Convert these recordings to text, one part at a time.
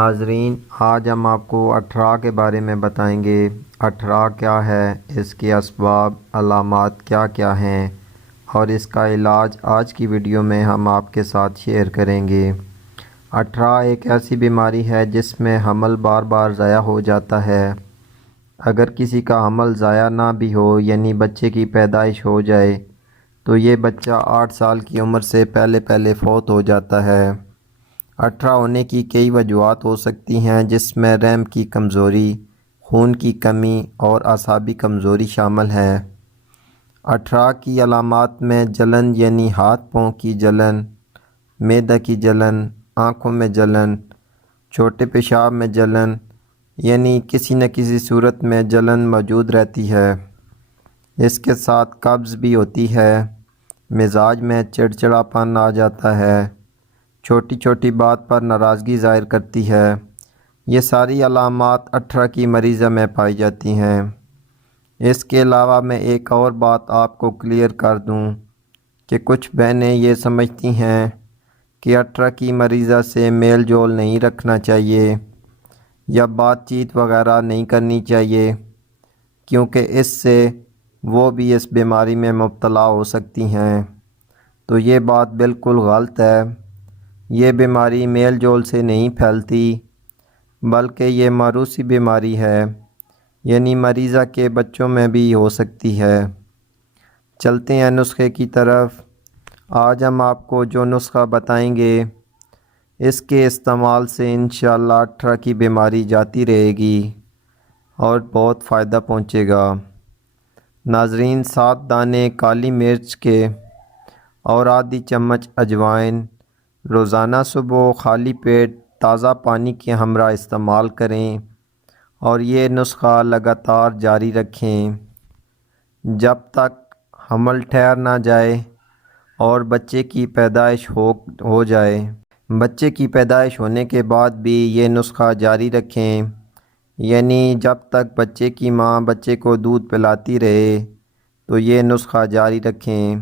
ناظرین، آج ہم آپ کو اٹھرا کے بارے میں بتائیں گے۔ اٹھرا کیا ہے، اس کے اسباب، علامات کیا کیا ہیں اور اس کا علاج آج کی ویڈیو میں ہم آپ کے ساتھ شیئر کریں گے۔ اٹھرا ایک ایسی بیماری ہے جس میں حمل بار بار ضائع ہو جاتا ہے۔ اگر کسی کا حمل ضائع نہ بھی ہو، یعنی بچے کی پیدائش ہو جائے، تو یہ بچہ 8 سال کی عمر سے پہلے فوت ہو جاتا ہے۔ اٹھرا ہونے کی کئی وجوہات ہو سکتی ہیں، جس میں رحم کی کمزوری، خون کی کمی اور اعصابی کمزوری شامل ہے۔ اٹھرا کی علامات میں جلن یعنی ہاتھ پاؤں کی جلن، معدہ کی جلن، آنکھوں میں جلن، چھوٹے پیشاب میں جلن، یعنی کسی نہ کسی صورت میں جلن موجود رہتی ہے۔ اس کے ساتھ قبض بھی ہوتی ہے، مزاج میں چڑچڑاپن آ جاتا ہے، چھوٹی چھوٹی بات پر ناراضگی ظاہر کرتی ہے۔ یہ ساری علامات اٹھرا کی مریضہ میں پائی جاتی ہیں۔ اس کے علاوہ میں ایک اور بات آپ کو کلیئر کر دوں کہ کچھ بہنیں یہ سمجھتی ہیں کہ اٹھرا کی مریضہ سے میل جول نہیں رکھنا چاہیے یا بات چیت وغیرہ نہیں کرنی چاہیے، کیونکہ اس سے وہ بھی اس بیماری میں مبتلا ہو سکتی ہیں۔ تو یہ بات بالکل غلط ہے۔ یہ بیماری میل جول سے نہیں پھیلتی، بلکہ یہ موروثی بیماری ہے، یعنی مریضہ کے بچوں میں بھی ہو سکتی ہے۔ چلتے ہیں نسخے کی طرف۔ آج ہم آپ کو جو نسخہ بتائیں گے، اس کے استعمال سے انشاءاللہ اٹھرا کی بیماری جاتی رہے گی اور بہت فائدہ پہنچے گا۔ ناظرین، 7 دانے کالی مرچ کے اور آدھی چمچ اجوائن روزانہ صبح خالی پیٹ تازہ پانی کے ہمراہ استعمال کریں اور یہ نسخہ لگاتار جاری رکھیں جب تک حمل ٹھہر نہ جائے اور بچے کی پیدائش ہو جائے۔ بچے کی پیدائش ہونے کے بعد بھی یہ نسخہ جاری رکھیں، یعنی جب تک بچے کی ماں بچے کو دودھ پلاتی رہے تو یہ نسخہ جاری رکھیں،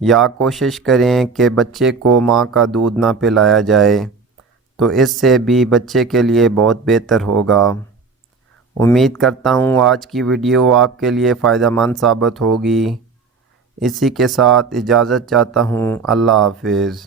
یا کوشش کریں کہ بچے کو ماں کا دودھ نہ پلایا جائے، تو اس سے بھی بچے کے لیے بہت بہتر ہوگا۔ امید کرتا ہوں آج کی ویڈیو آپ کے لیے فائدہ مند ثابت ہوگی۔ اسی کے ساتھ اجازت چاہتا ہوں۔ اللہ حافظ۔